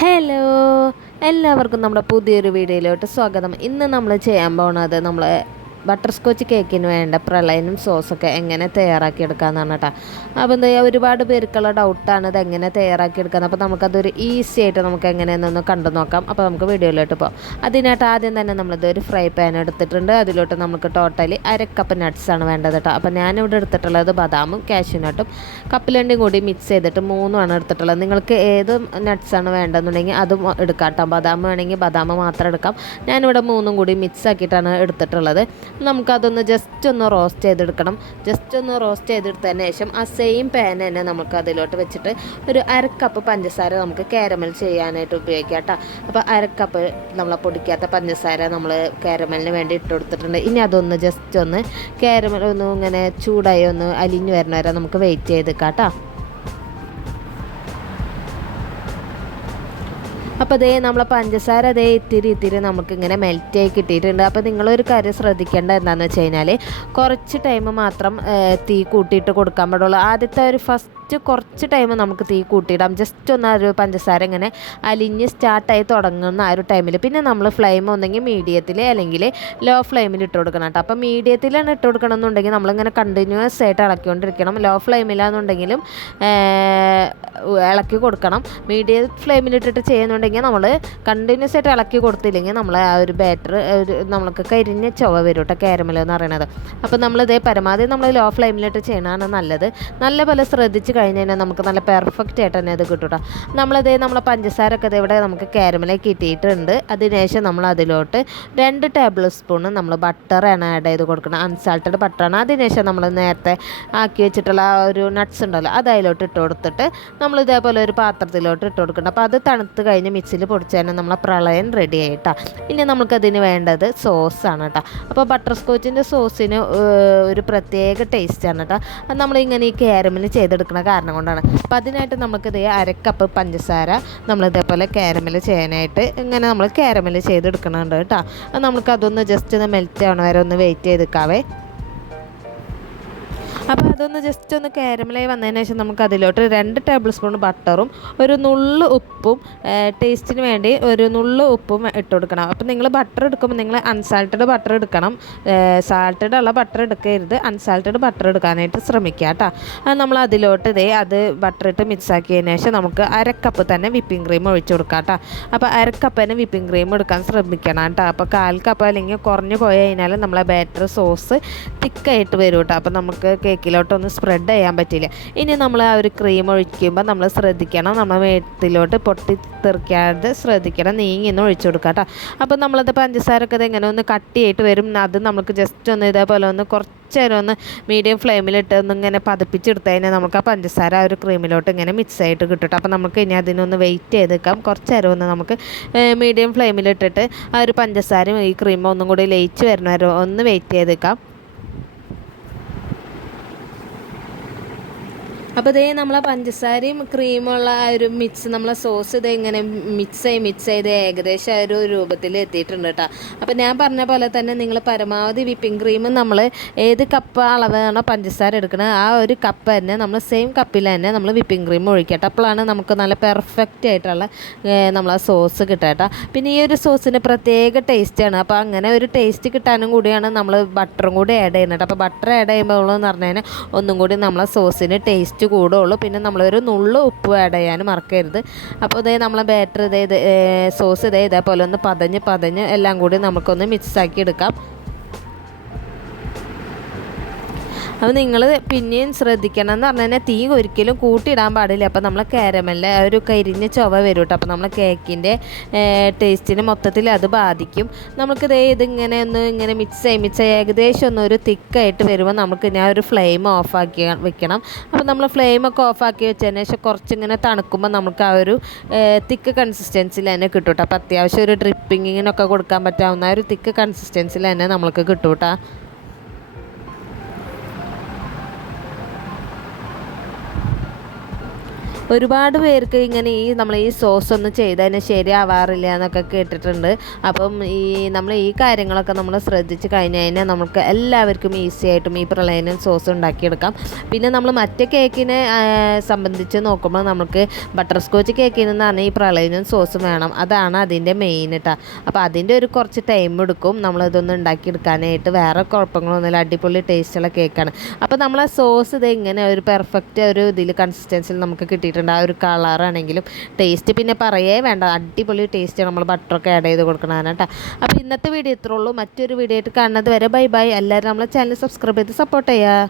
Hello എല്ലാവർക്കും നമ്മുടെ പുതിയൊരു വീഡിയോയിലോട്ട് സ്വാഗതം. ഇന്ന് നമ്മൾ ചെയ്യാൻ പോകുന്നത് നമ്മൾ ബട്ടർ സ്കോച്ച് കേക്കിന് വേണ്ട പ്രളയനും സോസൊക്കെ എങ്ങനെ തയ്യാറാക്കിയെടുക്കാമെന്നാണ് കേട്ടോ. അപ്പോൾ എന്താ ഒരുപാട് പേർക്കുള്ള ഡൗട്ടാണ് ഇത് എങ്ങനെ തയ്യാറാക്കിയെടുക്കുന്നത് അപ്പോൾ നമുക്കതൊരു ഈസി ആയിട്ട് നമുക്ക് എങ്ങനെയെന്നൊന്ന് കണ്ടു നോക്കാം. അപ്പോൾ നമുക്ക് വീഡിയോയിലോട്ട് പോകാം അതിനായിട്ട് ആദ്യം തന്നെ നമ്മളിത് ഒരു ഫ്രൈ പാൻ എടുത്തിട്ടുണ്ട്. അതിലോട്ട് നമുക്ക് ടോട്ടലി അരക്കപ്പ് നട്ട്സാണ് വേണ്ടത് കേട്ടോ. അപ്പോൾ ഞാനിവിടെ എടുത്തിട്ടുള്ളത് ബദാമും കാഷ്യൂനട്ടും കപ്പിലണ്ടിയും കൂടി മിക്സ് ചെയ്തിട്ട് മൂന്നുമാണ് എടുത്തിട്ടുള്ളത്. നിങ്ങൾക്ക് ഏത് നട്ട്സാണ് വേണ്ടതെന്നുണ്ടെങ്കിൽ അതും എടുക്കാം കേട്ടോ. ബദാം വേണമെങ്കിൽ ബദാം മാത്രം എടുക്കാം. ഞാനിവിടെ മൂന്നും കൂടി മിക്സ് ആക്കിയിട്ടാണ് എടുത്തിട്ടുള്ളത്. നമുക്കതൊന്ന് ജസ്റ്റ് ഒന്ന് റോസ്റ്റ് ചെയ്തെടുക്കണം. ജസ്റ്റ് ഒന്ന് റോസ്റ്റ് ചെയ്തെടുത്തതിന് ശേഷം ആ സെയിം പാൻ തന്നെ നമുക്ക് അതിലോട്ട് വെച്ചിട്ട് ഒരു അരക്കപ്പ് പഞ്ചസാര നമുക്ക് കാരമൽ ചെയ്യാനായിട്ട് ഉപയോഗിക്കാം കേട്ടോ. അപ്പോൾ അരക്കപ്പ് നമ്മളെ പൊടിക്കാത്ത പഞ്ചസാര നമ്മൾ കാരമലിന് വേണ്ടി ഇട്ട് കൊടുത്തിട്ടുണ്ട്. ഇനി അതൊന്ന് ജസ്റ്റ് ഒന്ന് കാരമൽ ഒന്ന് ഇങ്ങനെ ചൂടായി ഒന്ന് അലിഞ്ഞു വരുന്ന വരെ നമുക്ക് വെയിറ്റ് ചെയ്തേക്കാം കേട്ടോ. അപ്പോൾ അതേ നമ്മളെ പഞ്ചസാര അതേ ഇത്തിരി ഇത്തിരി നമുക്കിങ്ങനെ മെൽറ്റായി കിട്ടിയിട്ടുണ്ട്. അപ്പോൾ നിങ്ങളൊരു കാര്യം ശ്രദ്ധിക്കേണ്ട എന്താണെന്ന് വെച്ച് കഴിഞ്ഞാൽ കുറച്ച് ടൈം മാത്രം തീ കൂട്ടിയിട്ട് കൊടുക്കാൻ പാടുള്ളൂ. ആദ്യത്തെ ഒരു ഫസ്റ്റ് കുറച്ച് ടൈം നമുക്ക് തീ കൂട്ടിയിടാം. ജസ്റ്റ് ഒന്ന് ആ ഒരു പഞ്ചസാര ഇങ്ങനെ അലിഞ്ഞ് സ്റ്റാർട്ടായി തുടങ്ങുന്ന ആ ഒരു ടൈമിൽ പിന്നെ നമ്മൾ ഫ്ലെയിം ഒന്നെങ്കിൽ മീഡിയത്തിൽ അല്ലെങ്കിൽ ലോ ഫ്ലെയിമിൽ ഇട്ട് കൊടുക്കണം കേട്ടോ. അപ്പോൾ മീഡിയത്തിലാണ് ഇട്ട് കൊടുക്കണം എന്നുണ്ടെങ്കിൽ നമ്മളിങ്ങനെ കണ്ടിന്യൂസ് ആയിട്ട് ഇളക്കിക്കൊണ്ടിരിക്കണം. ലോ ഫ്ലെയിമിലാണെന്നുണ്ടെങ്കിലും ഇളക്കി കൊടുക്കണം. മീഡിയം ഫ്ലെയിമിലിട്ടിട്ട് ചെയ്യുന്നുണ്ടെങ്കിൽ നമ്മൾ കണ്ടിന്യൂസ് ആയിട്ട് ഇളക്കി കൊടുത്തില്ലെങ്കിൽ നമ്മൾ ആ ഒരു ബാറ്റർ ഒരു നമ്മൾക്ക് കരിഞ്ഞ ചുവ വരും കേട്ടോ കാരമൽ എന്ന് പറയുന്നത് അപ്പോൾ നമ്മളിതേ പരമാവധി നമ്മൾ ലോ ഫ്ലെയിമിലിട്ട് ചെയ്യണതാണ് നല്ലത്. നല്ല പോലെ ശ്രദ്ധിച്ച് കഴിഞ്ഞ് കഴിഞ്ഞാൽ നമുക്ക് നല്ല പെർഫെക്റ്റ് ആയിട്ട് തന്നെ ഇത് കിട്ടും കേട്ടോ നമ്മളിതേ നമ്മളെ പഞ്ചസാരൊക്കെ ഇവിടെ നമുക്ക് കാരമലേക്ക് കിട്ടിയിട്ടുണ്ട്. അതിനുശേഷം നമ്മൾ അതിലോട്ട് രണ്ട് ടേബിൾ സ്പൂൺ നമ്മൾ ബട്ടറാണ് ആഡ് ചെയ്ത് കൊടുക്കണം അൺസാൾട്ടഡ് ബട്ടറാണ് അതിനുശേഷം നമ്മൾ നേരത്തെ ആക്കി വെച്ചിട്ടുള്ള ആ ഒരു നട്ട്സ് ഉണ്ടല്ലോ അത് അതിലോട്ട് ഇട്ട് കൊടുത്തിട്ട് നമ്മൾ ഇതേപോലെ ഒരു പാത്രത്തിലോട്ട് ഇട്ട് കൊടുക്കണം അപ്പോൾ അത് തണുത്ത് കഴിഞ്ഞ് മിക്സിയിൽ പൊടിച്ചാൽ നമ്മളെ പ്രളയം റെഡി ആയിട്ടാ. ഇനി നമുക്കതിന് വേണ്ടത് സോസാണ് കേട്ടോ അപ്പോൾ ബട്ടർ സ്കോച്ചിന്റെ സോസിന് ഒരു പ്രത്യേക ടേസ്റ്റാണ് കേട്ടോ അത് നമ്മളിങ്ങനെ ഈ കാരമൽ ചെയ്തെടുക്കുന്ന കാരണം കൊണ്ടാണ്. അപ്പോൾ അതിനായിട്ട് നമുക്കിത് അരക്കപ്പ് പഞ്ചസാര നമ്മളിതേപോലെ കാരമൽ ചെയ്യാനായിട്ട് ഇങ്ങനെ നമ്മൾ കാരമൽ ചെയ്തെടുക്കണുണ്ട് കേട്ടോ അത് നമുക്കതൊന്ന് ജസ്റ്റ് ഒന്ന് മെൽറ്റ് ആവണ വരെ ഒന്ന് വെയിറ്റ് ചെയ്തെടുക്കാവേ അപ്പോൾ അതൊന്ന് ജസ്റ്റ് ഒന്ന് കാരമലായി വന്നതിന് ശേഷം നമുക്ക് അതിലോട്ട് രണ്ട് ടേബിൾ സ്പൂൺ ബട്ടറും ഒരു നുള്ള് ഉപ്പും ടേസ്റ്റിന് വേണ്ടി ഒരു നുള്ള് ഉപ്പും ഇട്ട് കൊടുക്കണം. അപ്പോൾ നിങ്ങൾ ബട്ടർ എടുക്കുമ്പോൾ നിങ്ങൾ അൺസാൾട്ടഡ് ബട്ടർ എടുക്കണം. സാൾട്ടഡ് ഉള്ള ബട്ടർ എടുക്കരുത്. അൺസാൾട്ടഡ് ബട്ടർ എടുക്കാനായിട്ട് ശ്രമിക്കുക കേട്ടോ നമ്മൾ അതിലോട്ട് ഇതേ അത് ബട്ടർ ഇട്ട് മിക്സ് ആക്കിയതിന് ശേഷം നമുക്ക് അരക്കപ്പ് തന്നെ വിപ്പിംഗ് ക്രീം ഒഴിച്ച് കൊടുക്കാം കേട്ടോ അപ്പോൾ അരക്കപ്പ് തന്നെ വിപ്പിംഗ് ക്രീം എടുക്കാൻ ശ്രമിക്കണം കേട്ടോ അപ്പോൾ കാൽ കപ്പ് അല്ലെങ്കിൽ കുറഞ്ഞു പോയി നമ്മളെ ബാറ്റർ സോസ് തിക്കായിട്ട് വരും കേട്ടോ അപ്പോൾ നമുക്ക് കേക്കിലോട്ടൊന്ന് സ്പ്രെഡ് ചെയ്യാൻ പറ്റില്ല ഇനി നമ്മൾ ആ ഒരു ക്രീം ഒഴിക്കുമ്പോൾ നമ്മൾ ശ്രദ്ധിക്കണം. നമ്മൾ മേത്തിലോട്ട് പൊട്ടി തെറിക്കാതെ ശ്രദ്ധിക്കണം. നീങ്ങിന്ന് ഒഴിച്ചു കൊടുക്കുക കേട്ടോ അപ്പോൾ നമ്മളത് പഞ്ചസാരൊക്കെ ഇത് ഇങ്ങനെ ഒന്ന് കട്ടിയായിട്ട് വരും. അത് നമുക്ക് ജസ്റ്റ് ഒന്ന് ഇതേപോലെ ഒന്ന് കുറച്ച് നേരം ഒന്ന് മീഡിയം ഫ്ലെയിമിലിട്ട് ഒന്ന് ഇങ്ങനെ പതിപ്പിച്ചെടുത്ത് കഴിഞ്ഞാൽ നമുക്ക് ആ പഞ്ചസാര ആ ഒരു ക്രീമിലോട്ട് ഇങ്ങനെ മിക്സ് ആയിട്ട് കിട്ടും അപ്പോൾ നമുക്ക് ഇനി അതിനൊന്ന് വെയിറ്റ് ചെയ്ത് നിൽക്കാം കുറച്ച് നേരം ഒന്ന് നമുക്ക് മീഡിയം ഫ്ലെയിമിലിട്ടിട്ട് ആ ഒരു പഞ്ചസാരയും ഈ ക്രീമും ഒന്നും കൂടി ലയിച്ച് വരുന്ന വരെ ഒന്ന് വെയിറ്റ് ചെയ്ത് നിൽക്കാം അപ്പോൾ ഇതേ നമ്മളെ പഞ്ചസാരയും ക്രീമുള്ള ആ ഒരു മിക്സ് നമ്മളെ സോസ് ഇത് ഇങ്ങനെ മിക്സ് ചെയ്ത് മിക്സ് ചെയ്ത് ഏകദേശം ആ ഒരു രൂപത്തിൽ എത്തിയിട്ടുണ്ട് കേട്ടോ അപ്പോൾ ഞാൻ പറഞ്ഞ പോലെ തന്നെ നിങ്ങൾ പരമാവധി വിപ്പിംഗ് ക്രീം നമ്മൾ ഏത് കപ്പ് അളവാണോ പഞ്ചസാര എടുക്കുന്നത് ആ ഒരു കപ്പ് തന്നെ നമ്മൾ സെയിം കപ്പിൽ തന്നെ നമ്മൾ വിപ്പിംഗ് ക്രീം ഒഴിക്കട്ടെ. അപ്പോഴാണ് നമുക്ക് നല്ല പെർഫെക്റ്റ് ആയിട്ടുള്ള നമ്മളെ സോസ് കിട്ടുക കേട്ടോ പിന്നെ ഈ ഒരു സോസിന് പ്രത്യേക ടേസ്റ്റാണ് അപ്പോൾ അങ്ങനെ ഒരു ടേസ്റ്റ് കിട്ടാനും കൂടിയാണ് നമ്മൾ ബട്ടറും കൂടി ആഡ് ചെയ്യുന്നത് അപ്പോൾ ബട്ടർ ആഡ് ചെയ്യുമ്പോൾ എന്ന് പറഞ്ഞു ഒന്നും കൂടി നമ്മളെ സോസിന് ടേസ്റ്റ് കൂടുള്ളൂ. പിന്നെ നമ്മളൊരു നുള്ളു ഉപ്പ് ആഡ് ചെയ്യാൻ മറക്കരുത്. അപ്പോൾ ഇതേ നമ്മളെ ബാറ്റർ ഇതേ സോസ് ഇതേ ഇതേപോലെ ഒന്ന് പതഞ്ഞ് പതഞ്ഞ് എല്ലാം കൂടി നമുക്കൊന്ന് മിക്സാക്കി എടുക്കാം. അപ്പോൾ നിങ്ങൾ പിന്നെയും ശ്രദ്ധിക്കണം എന്ന് പറഞ്ഞു കഴിഞ്ഞാൽ തീ ഒരിക്കലും കൂട്ടിയിടാൻ പാടില്ല. അപ്പോൾ നമ്മൾ കാരമലിന്റെ ആ ഒരു കരിഞ്ഞ ചുവ വരും കേട്ടോ അപ്പോൾ നമ്മൾ കേക്കിന്റെ ടേസ്റ്റിന് മൊത്തത്തിൽ അത് ബാധിക്കും. നമുക്ക് ഇതേ ഇതിങ്ങനെ ഒന്ന് ഇങ്ങനെ മിക്സ് ആയി മിക്സ് ആയി ഏകദേശം ഒന്ന് ഒരു തിക്കായിട്ട് വരുമ്പോൾ നമുക്ക് ഞാൻ ഒരു ഫ്ലെയിം ഓഫ് ആക്കി വെക്കണം. അപ്പോൾ നമ്മൾ ഫ്ലെയിമൊക്കെ ഓഫ് ആക്കി വെച്ചതിന് ശേഷം കുറച്ച് ഇങ്ങനെ തണുക്കുമ്പോൾ നമുക്ക് ആ ഒരു തിക്ക് കൺസിസ്റ്റൻസിൽ തന്നെ കിട്ടും കേട്ടോ അപ്പോൾ അത്യാവശ്യം ഒരു ഡ്രിപ്പിങ്ങിനൊക്കെ കൊടുക്കാൻ പറ്റാവുന്ന ഒരു തിക്ക് കൺസിസ്റ്റൻസിൽ തന്നെ നമ്മൾക്ക് കിട്ടും കേട്ടോ ഒരുപാട് പേർക്ക് ഇങ്ങനെ ഈ നമ്മൾ ഈ സോസ് ഒന്നും ചെയ്തതിന് ശരിയാവാറില്ല എന്നൊക്കെ കേട്ടിട്ടുണ്ട്. അപ്പം ഈ നമ്മൾ ഈ കാര്യങ്ങളൊക്കെ നമ്മൾ ശ്രദ്ധിച്ച് കഴിഞ്ഞ് കഴിഞ്ഞാൽ നമുക്ക് എല്ലാവർക്കും ഈസി ആയിട്ടും ഈ പ്രളയനം സോസ് ഉണ്ടാക്കിയെടുക്കാം. പിന്നെ നമ്മൾ മറ്റേ കേക്കിനെ സംബന്ധിച്ച് നോക്കുമ്പോൾ നമുക്ക് ബട്ടർ സ്കോച്ച് കേക്കിൽ നിന്നാണ് ഈ പ്രളയനം സോസ് വേണം. അതാണ് അതിന്റെ മെയിൻ കേട്ടോ അപ്പോൾ അതിന്റെ ഒരു കുറച്ച് ടൈം എടുക്കും നമ്മളിതൊന്നും ഉണ്ടാക്കിയെടുക്കാനായിട്ട്. വേറെ കുഴപ്പങ്ങളൊന്നുമില്ല. അടിപൊളി ടേസ്റ്റുള്ള കേക്കാണ് അപ്പോൾ നമ്മൾ സോസ് ഇത് ഇങ്ങനെ ഒരു പെർഫെക്റ്റ് ഒരു ഇതിൽ കൺസിസ്റ്റൻസിൽ നമുക്ക് കിട്ടിയിട്ടുണ്ട്. ആ ഒരു കളറാണെങ്കിലും ടേസ്റ്റ് പിന്നെ പറയേ വേണ്ട. അടിപൊളി ടേസ്റ്റ് നമ്മൾ ബട്ടറൊക്കെ ആഡ് ചെയ്ത് കൊടുക്കണതാണ് കേട്ടോ അപ്പോൾ ഇന്നത്തെ വീഡിയോ ഇത്രയുള്ളൂ മറ്റൊരു വീഡിയോ ആയിട്ട് കാണുന്നത് വരെ ബൈ ബൈ എല്ലാവരും നമ്മളെ ചാനൽ സബ്സ്ക്രൈബ് ചെയ്ത് സപ്പോർട്ട് ചെയ്യുക